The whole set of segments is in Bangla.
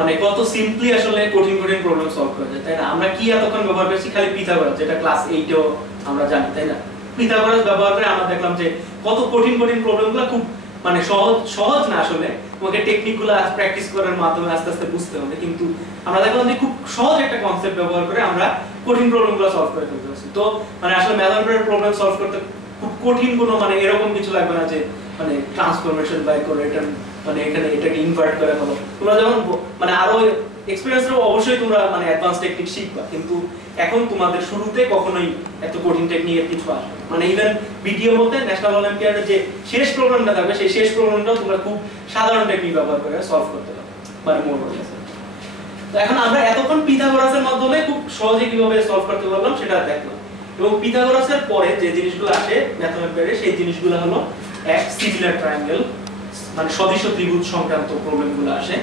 মানে কত সিম্পলি আসলে কঠিন কঠিন প্রবলেম সলভ করা যায়, তাই না? আমরা কি এতক্ষণ ব্যবহার করছি? খালি পিথাগোরাস, যেটা ক্লাস 8 এও আমরা জানি, তাই না? পিথাগোরাস ব্যবহার করে আমরা দেখলাম যে কত কঠিন কঠিন প্রবলেমগুলো খুব মানে সহজ না, আসলে তোমাকে টেকনিকগুলো প্র্যাকটিস করার মাধ্যমে আস্তে আস্তে বুঝতে হবে, কিন্তু আমরা দেখলাম যে খুব সহজ একটা কনসেপ্ট ব্যবহার করে আমরা কঠিন প্রবলেমগুলো সলভ করে ফেলতে পারছি। তো মানে আসলে ম্যাথমেটিক্যাল প্রবলেম সলভ করতে খুব কঠিন কোনো মানে এরকম কিছু লাগবে না যে মানে ট্রান্সফরমেশন বাই করে এটা মানে এখানে এটাকে ইনভার্ট করে ফেলো। তোমরা যখন মানে আরো এক্সপেরিয়েন্সে অবশ্যই তোমরা মানে অ্যাডভান্স টেকনিক শিখবা, কিন্তু এখন তোমাদের শুরুতে কখনোই এত কঠিন টেকনিকের কিছু আসবে মানে ইভেন ভিডিও বলতে ন্যাশনাল অলিম্পিয়াডের যে শেষ প্রবলেমটা থাকবে সেই শেষ প্রবলেমটাও তোমরা খুব সাধারণ টেকনিক ব্যবহার করে সলভ করতে পারবে মানে মোর হয়েছে। তো এখন আমরা এতক্ষণ পিথাগোরাসের মাধ্যমে খুব সহজে কিভাবে সলভ করতে পারলাম সেটা দেখলাম, এবং পিথাগোরাসের পরে যে জিনিসগুলো আসে ম্যাথমেটিক্যালে সেই জিনিসগুলো হলো এক সিমিলার ট্রায়াঙ্গেল মানে সদৃশ ত্রিভুজ সংক্রান্ত প্রবলেমগুলো আসে।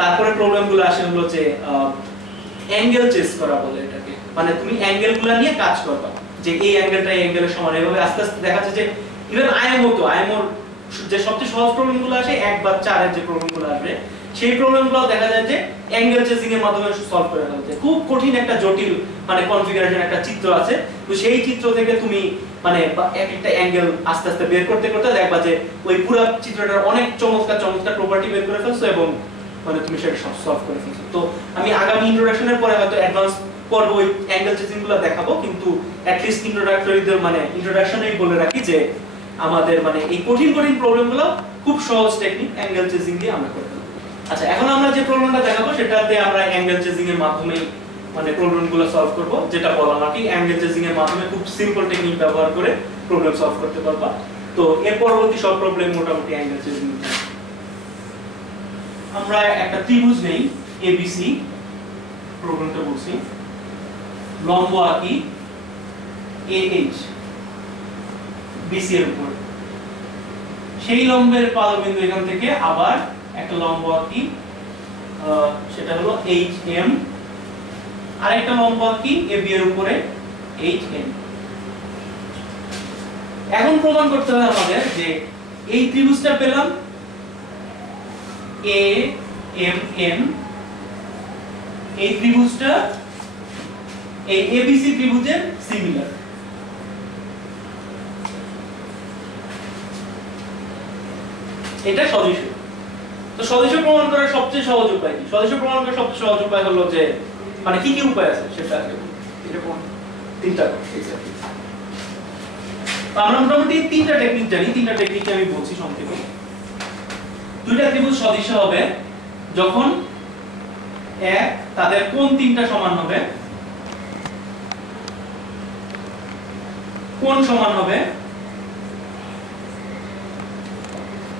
তারপরে প্রবলেমগুলো আসে হলো যে অ্যাঙ্গেল চেস করা বলে এটাকে, মানে তুমি অ্যাঙ্গেলগুলো নিয়ে কাজ করবা যে এই অ্যাঙ্গেলটা এই অ্যাঙ্গেলের সমান, এভাবে আস্তে আস্তে দেখা যাচ্ছে যে ইভেন আইএমওর যে সবচেয়ে সহজ প্রবলেমগুলো আসে 1 বা 4 এর যে প্রবলেমগুলো আসবে সেই প্রবলেমগুলো দেখা যায় যে অ্যাঙ্গেল চেসিং এর মাধ্যমে সলভ করে ফেলা যায়। খুব কঠিন একটা জটিল মানে কনফিগারেশন একটা চিত্র আছে, তো সেই চিত্র থেকে তুমি মানে এক একটা অ্যাঙ্গেল আস্তে আস্তে বের করতে করতে দেখবা যে ওই পুরো চিত্রটার অনেক চমৎকার চমৎকার প্রপার্টি বের করে ফেলছো এবং মানে তুমি সেটা সলভ করে ফেলছো। তো আমি আগামী ইন্ট্রোডাকশনের পরে হয়তো অ্যাডভান্স পর্ব ওই অ্যাঙ্গেল চেসিংগুলো দেখাবো, কিন্তু অ্যাট লিস্ট ইন্ট্রোডাক্টরিদের মানে ইন্ট্রোডাকশনেই বলে রাখি যে আমাদের মানে এই কঠিন কঠিন প্রবলেমগুলো খুব সহজ টেকনিক অ্যাঙ্গেল চেসিং দিয়ে আমরা করতে পারি। আচ্ছা, এখন আমরা যে প্রবলেমটা দেখাবো সেটাতে আমরা অ্যাঙ্গেল চেসিং এর মাধ্যমে মানে প্রবলেমগুলো সলভ করব, যেটা বলা নাকি অ্যাঙ্গেল চেসিং এর মাধ্যমে খুব সিম্পল টেকনিক ব্যবহার করে প্রবলেম সলভ করতে পারবা। তো এর পরবর্তী সব প্রবলেম মোটামুটি অ্যাঙ্গেল চেসিং। আমরা একটা ত্রিভুজ নেই এবিসি, প্রবলেমটা বলছি, লম্ব আঁকি AH বিসি এর উপর, সেই লম্বের পাদবিন্দু এখান থেকে আবার একটা লম্ব আঁকি সেটা হলো HM, আর একটা লম্ব আঁকি AB এর উপরে HN। এখন প্রমাণ করতে হবে আমাদের যে এই ত্রিভুজটা পেলাম AMN, এই ত্রিভুজটা এই ABC ত্রিভুজের সিমিলার। এটা সদৃশ। তো সদৃশ প্রমাণ করার সবচেয়ে সহজ উপায় কি? সদৃশ প্রমাণ করার সবচেয়ে সহজ উপায় হলো যে মানে কি কি উপায় আছে সেটা এরকম তিনটা। আমরা মোটামুটি তিনটা টেকনিক জানি, তিনটা টেকনিক আমি বলছি সংক্ষেপে। দুইটা ত্রিভুজ সদৃশ হবে যখন এক তাদের কোণ তিনটা সমান হবে, কোণ সমান হবে,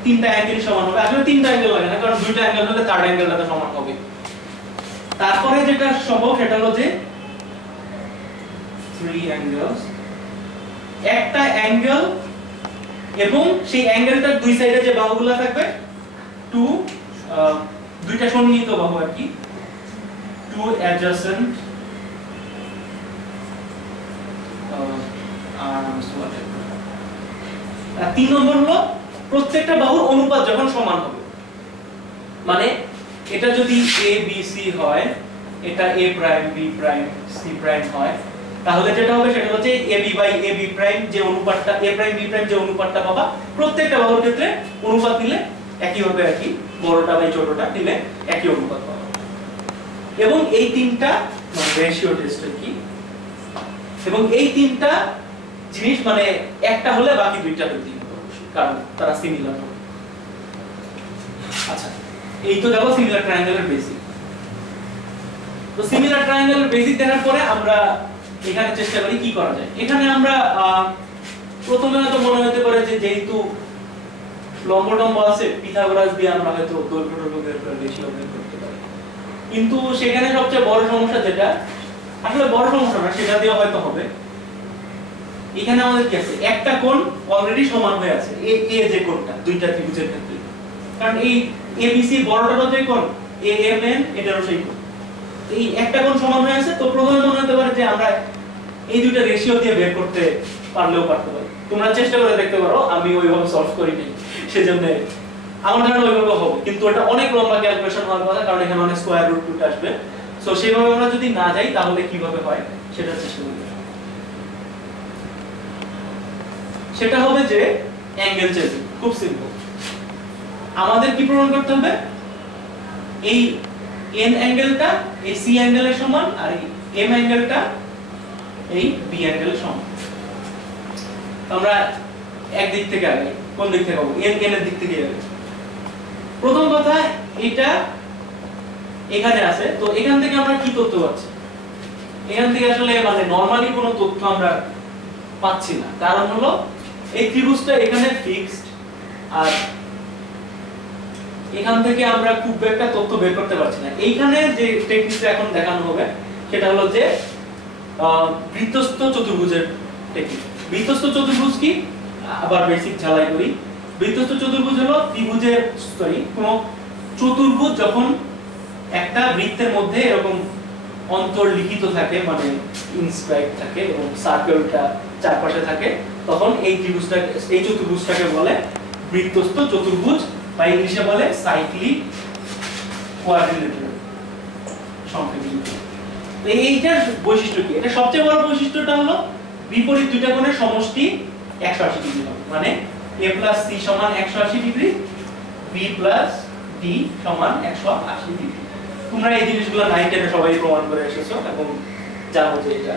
তিনটা অ্যাঙ্গেল সমান হবে। আসলে তিনটা অ্যাঙ্গেল লাগে না, কারণ দুইটা অ্যাঙ্গেল হলে থার্ড অ্যাঙ্গেলটা সমান হবে। তারপরে যেটা সম্ভব সেটা হলো যে 3 অ্যাঙ্গেলস, একটা অ্যাঙ্গেল এবং সেই অ্যাঙ্গেলটার দুই সাইডে যে বাহুগুলো থাকবে দুইটা সন্নিহিত বাহু আর কি, 2 adjacent আর 3 নম্বর হলো প্রত্যেকটা বাহুর অনুপাত যখন সমান হবে, মানে এটা যদি A B C হয়, এটা A prime B prime C prime হয়, তাহলে যেটা হবে সেটা হচ্ছে AB বাই AB প্রাইম যে অনুপাতটা A প্রাইম B প্রাইম যে অনুপাতটা পাবা প্রত্যেকটা বাহুর ক্ষেত্রে অনুপাত নিলে একই হবে আর কি, বড়টা বাই ছোটটা নিলে একই অনুপাত পাবা। এবং এই তিনটা মানে রেশিও টেস্ট কি, এবং এই তিনটা জিনিস মানে একটা হলে বাকি দুইটা হতে হবে কারণ তারা সিমিলার হবে। আচ্ছা, এই তো গেল সিমিলার ট্রায়াঙ্গেলের বেসিক। তো সিমিলার ট্রায়াঙ্গেলের বেসিক দেখার পরে আমরা এখানে চেষ্টা করি কি করা যায়। এখানে আমরা প্রথমে হয়তো মনে হতে পারে যে যেহেতু লম্ব টম্ব আছে পিথাগোরাস দিয়ে আমরা হয়তো দৈর্ঘ্য টৈর্ঘ্য বের করে রেশিও বের করতে পারি, কিন্তু সেখানে সবচেয়ে বড় সমস্যা যেটা আসলে বড় সমস্যা না সেটা দিয়ে হয়তো হবে। এখানে আমাদের কি আছে, একটা কোণ অলরেডি সমান হয়ে আছে এ যে কোণটা দুইটা ত্রিভুজের ক্ষেত্রে, কারণ এই ABC বড়টারও যে কোণ AMN এটারও সেই কোণ, এই একটা কোণ সমান হয়ে আছে। তো প্রথমে মনে হতে পারে যে আমরা এই দুইটা রেশিও দিয়ে বের করতে পারলেও পারতে পারি, তোমরা চেষ্টা করে দেখতে পারো, আমি ওইভাবে সলভ করি নাই সেজন্য আমার ধারণা ওইভাবে হবে, কিন্তু এটা অনেক লম্বা ক্যালকুলেশন হওয়ার কথা, কারণ এখানে অনেক স্কয়ার রুট টুট আসবে। সো সেইভাবে আমরা যদি না যাই তাহলে কিভাবে হয় সেটা চেষ্টা করব। সেটা হবে যে অ্যাঙ্গেল চেঞ্জ, খুব সিম্পল। আমাদের কি প্রমাণ করতে হবে, এই এন অ্যাঙ্গেলটা এই সি অ্যাঙ্গেলের সমান, আর এই এম অ্যাঙ্গেলটা এই বি অ্যাঙ্গেলের সমান। আমরা এক দিক থেকে আগাই, কোন দিক থেকে আগাবো, এন এর দিক থেকে আগাই। প্রথম কথা, এটা এখানে আছে, তো এখান থেকে আমরা কি তথ্য পাচ্ছি? এখান থেকে আসলে মানে নরমালি কোনো তথ্য আমরা পাচ্ছি না, কারণ হলো এই ত্রিভুজটা এখানে ফিক্সড, আর এখান থেকে আমরা খুব একটা তথ্য বের করতে পারছি না। এইখানে যে টেকনিকটা এখন দেখানো হবে সেটা হলো যে বৃত্তস্থ চতুর্ভুজের টেকনিক। বৃত্তস্থ চতুর্ভুজ কি, আবার বেসিক ঝালাই করি। বৃত্তস্থ চতুর্ভুজ হলো ত্রিভুজের কোন চতুর্ভুজ যখন একটা বৃত্তের মধ্যে এরকম অন্তর্লিখিত থাকে, মানে ইনস্ক্রাইব থাকে এবং সার্কেলটা চারপাশে থাকে, তখন এই ত্রিভুজটা এই চতুর্ভুজটাকে বলে বৃত্তস্থ চতুর্ভুজ, বা ইংলিশে বলে সাইক্লিক কোয়াড্রিলেটারাল সংখ্যাগুলো। এইটার বৈশিষ্ট্য কি? এটা সবচেয়ে বড় বৈশিষ্ট্যটা হলো বিপরীত দুইটা কোণের সমষ্টি 180 ডিগ্রি হবে, মানে a + c = 180 degree, b + d = 180 degree. তোমরা এই জিনিসগুলো 9 10 এ সবাই প্রমাণ করে এসেছো এবং জানো যে এটা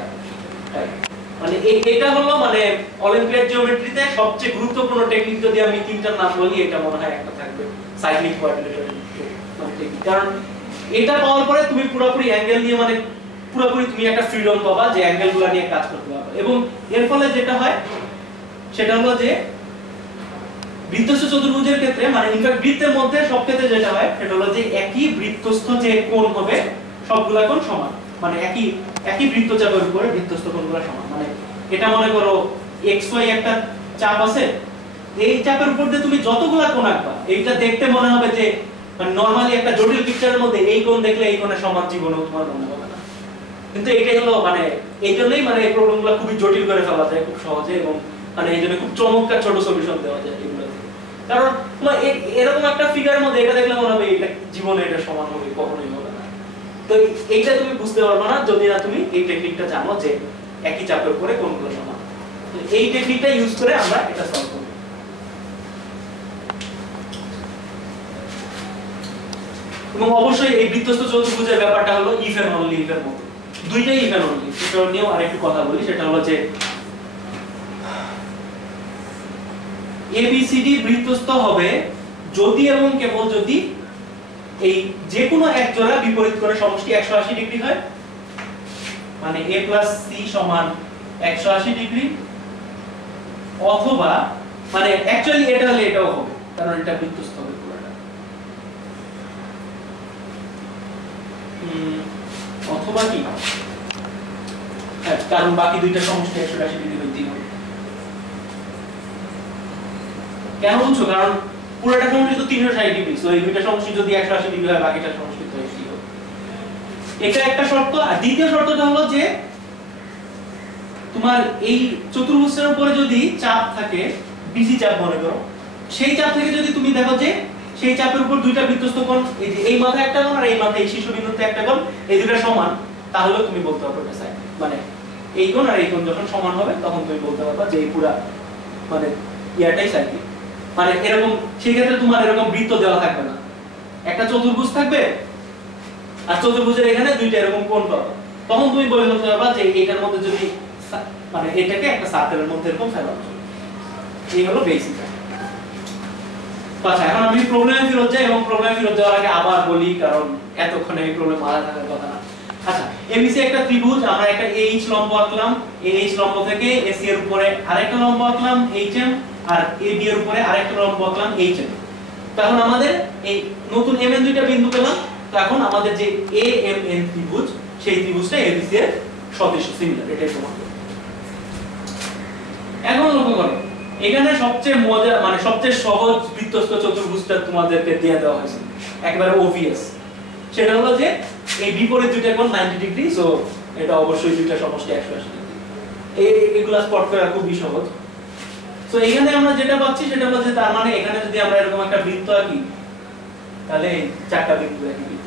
মানে এটা হলো মানে অলিম্পিয়াড জিওমেট্রিতে সবচেয়ে গুরুত্বপূর্ণ টেকনিক। যদি আমি তিনটার নাম বলি, এটা মনে হয় একটা থাকবে, সাইক্লিক কোয়াড্রিলেটারাল মানে টেকনিক। কারণ এটা পাওয়ার পরে তুমি পুরোপুরি অ্যাঙ্গেল নিয়ে মানে পুরোপুরি তুমি একটা ফ্রিডম পাবা যে অ্যাঙ্গেলগুলো নিয়ে কাজ করতে পারবে। এবং এর ফলে যেটা হয় সেটা হলো যে বৃত্তস্থ চতুর্ভুজের ক্ষেত্রে, মানে ইনফ্যাক্ট বৃত্তের মধ্যে সব ক্ষেত্রে যেটা হয় সেটা হলো যে একই বৃত্তস্থ যে কোণ হবে সবগুলা কোণ সমান, মানে একই বৃত্তচাপের উপরে বৃত্তস্থ কোণগুলো সমান। মানে এটা মনে করো xy একটা চাপ আছে, এই চাপের উপর দিয়ে তুমি যতগুলা কোণ আঁকবা এইটা দেখতে মনে হবে যে মানে নরমালি একটা জটিল পিকচারের মধ্যে এই কোণ দেখলে এই কোণের সমান জীবনেও তোমার মনে হবে না। কিন্তু এটাই হলো মানে এই জন্যই মানে এই প্রবলেমগুলো খুবই জটিল করে ফেলা যায় খুব সহজে, এবং মানে এই জন্য খুব চমৎকার ছোট সলিউশন দেওয়া যায় এগুলো থেকে। কারণ তোমার এরকম একটা ফিগারের মধ্যে এটা দেখলে মনে হবে এটা জীবনে এটা সমান হবে, কখনোই হবে না। তো এইটা তুমি বুঝতে পারবে না যদি না তুমি এই টেকনিকটা জানো যে একই চাপের উপরে কোণগুলো সমান। তো এই টেকনিকটা ইউজ করে আমরা এটা সলভ করব। এবং অবশ্যই এই বৃত্তস্থ চতুর্ভুজের ব্যাপারটা হলো ইফ এন্ড অনলি ইফ এর মতো, দুইটাই ইফ এন্ড অনলি। সেটা নিয়েও আরেকটু কথা বলি, সেটা হলো যে ABCD বৃত্তস্থ হবে যদি এবং কেবল যদি এই যে কোনো এক জোড়া বিপরীত কোণের সমষ্টি 180 ডিগ্রি হয়, মানে a + c = 180 ডিগ্রি, অথবা মানে অ্যাকচুয়ালি এটা হলে এটাও হবে, কারণ এটা বৃত্তস্থ হবে পুরোটা, অথবা কি কারণ বাকি দুইটা সমষ্টি 180 ডিগ্রি হইতেই হবে। কেন বলছো? কারণ পুরোটা সমষ্টি তো 360 ডিগ্রি, সো এই দুইটা সমষ্টি যদি 180 ডিগ্রি হয় বাকিটা সমষ্টি তো 80 হবে। এটা একটা শর্ত। আর দ্বিতীয় শর্তটা হলো যে তোমার এই চতুর্ভুজের উপরে যদি চাপ থাকে, বিসি চাপ মনে করো, সেই চাপ থেকে যদি তুমি দেখো যে সেই চাপের উপর দুইটা বৃত্তস্থ কোণ, এই যে এই মাথায় একটা কোণ আর এই মাথায় এই শীর্ষবিন্দুতে একটা কোণ, এই দুটো সমান, তাহলে তুমি বলতে পারবে এটা সাইন। মানে এই কোণ আর এই কোণ যখন সমান হবে তখন তুমি বলতে পারবে যে এই পুরা মানে ইয়াটাই সাইক্লিক। মানে এরকম সেই ক্ষেত্রে তোমার এরকম বৃত্ত দেওয়া থাকবে না, একটা চতুর্ভুজ থাকবে আর চতুর্ভুজের এখানে দুইটা এরকম কোণ পাবে, তখন তুমি বলে বলতে পারবা যে এটার মধ্যে যদি মানে এটাকে একটা সার্কেলের মধ্যে এরকম ফেলানো যায়। এই হলো বেসিক। আচ্ছা, এখন আমি প্রবলেমে ফেরত যাই, এবং প্রবলেমে ফেরত যাওয়ার আগে আবার বলি, কারণ এতক্ষণে এই প্রবলেম মাথা থাকার কথা না। আচ্ছা, এবিসি একটা ত্রিভুজ, আমরা একটা এইচ লম্ব আঁকলাম, এইচ লম্ব থেকে এসি এর উপরে আরেকটা লম্ব আঁকলাম এইচএম, আর এবি এর উপরে আরেকটা লম্ব আঁকলাম এইচএম। তখন আমাদের এই নতুন এমএন দুইটা বিন্দু পেলাম। তো এখন আমাদের যে এএমএন ত্রিভুজ, সেই ত্রিভুজটা এবিসি এর সদৃশ, সিমিলার। এটাই প্রমাণ। এখন লক্ষ্য করো, এখানে সবচেয়ে মজা মানে সবচেয়ে সহজ বৃত্তস্থ চতুর্ভুজটা তোমাদেরকে দিয়ে দেওয়া হয়েছে, একেবারে ওবিএস। সেটা হলো যে এই বিপরীত দুইটা কোণ 90 ডিগ্রি, সো এটা অবশ্যই দুইটা সমষ্টি 180 ডিগ্রি। এগুলা স্পট করা খুবই সহজ। সো এখানে আমরা যেটা পাচ্ছি সেটা হচ্ছে তার মানে এখানে যদি আমরা এরকম একটা বৃত্ত আঁকি তাহলে চারটা বৃত্ত একই বৃত্ত।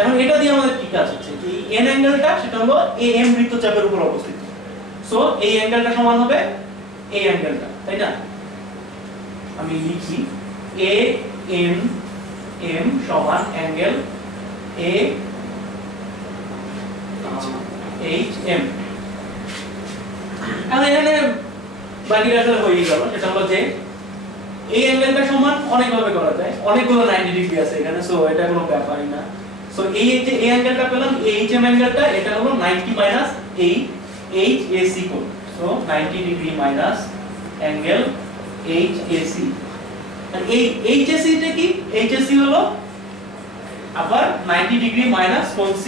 এখন এটা দিয়ে আমাদের কি কাজ হচ্ছে যে n অ্যাঙ্গেলটা সেটা হলো am বৃত্তচাপের উপর অবস্থিত। সো এই অ্যাঙ্গেলটা সমান হবে এই অ্যাঙ্গেলটা, তাই না? আমি লিখি am সমান অ্যাঙ্গেল a hm। এখন এখানে বাকিটা আসলে হয়ে গেল, সেটা হলো যে এই অ্যাঙ্গেলটা সমান অনেক ভাবে করা যায়, অনেকগুলো 90 ডিগ্রি আছে এখানে, সো এটা কোনো ব্যাপারই না। সো এই যে এই অ্যাঙ্গেলটা পেলাম hm অ্যাঙ্গেলটা, এটা হলো 90 মাইনাস এই HAC কোণ। So 90 degree minus angle HAC। আর এই HAC টা কি? HAC হলো আবার 90 ডিগ্রি মাইনাস কোণ C।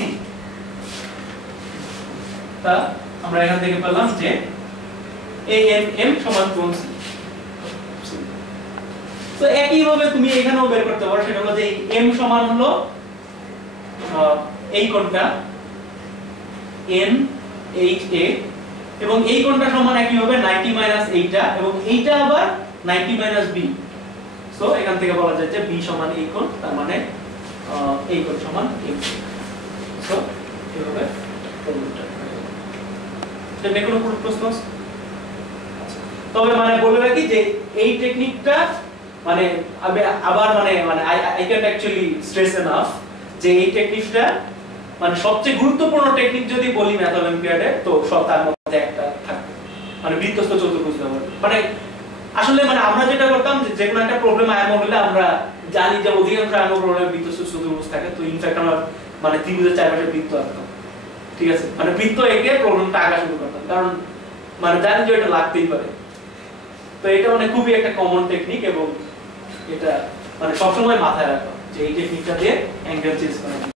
তা আমরা এখান থেকে পেলাম যে AM সমান কোণ C। তো একই ভাবে তুমি এখানেও বের করতে পারো, সেটা হলো যে m সমান হলো এই কোণটা NHA, এবং এই কোণটা সমান একই হবে 90 মাইনাস এইটা, এবং এইটা আবার 90 মাইনাস B। সো এখান থেকে বলা যায় যে B সমান এই কোণ, তার মানে এই কোণ সমান m। সো এভাবে প্রবলেমটা এটা কোনো প্রশ্ন আছে? তবে মানে বলে রাখি যে এই টেকনিকটা মানে আবার মানে I can actually stress enough যে এই টেকনিকটা মানে সবচেয়ে গুরুত্বপূর্ণ টেকনিক যদি বলি ম্যাথ অলিম্পিয়াডে, তো সব তার মধ্যে একটা থাকবে, মানে বৃত্তস্থ চতুর্ভুজ ব্যবহার। মানে আসলে মানে আমরা যেটা করতাম যে কোনো একটা প্রবলেম আয়ম হলে আমরা জানি যে অধিকাংশ আয়ম প্রবলেমে বৃত্তস্থ চতুর্ভুজ থাকে, তো ইনফ্যাক্ট আমরা মানে ত্রিভুজের চারপাশে বৃত্ত আঁকতাম, ঠিক আছে? মানে বৃত্ত এঁকে প্রবলেমটা আঁকা শুরু করতাম, কারণ মানে জানি যে এটা লাগতেই পারে। তো এটা মানে খুবই একটা কমন টেকনিক, এবং এটা মানে সবসময় মাথায় রাখো যে এই টেকনিকটা দিয়ে অ্যাঙ্গেল চেঞ্জ করা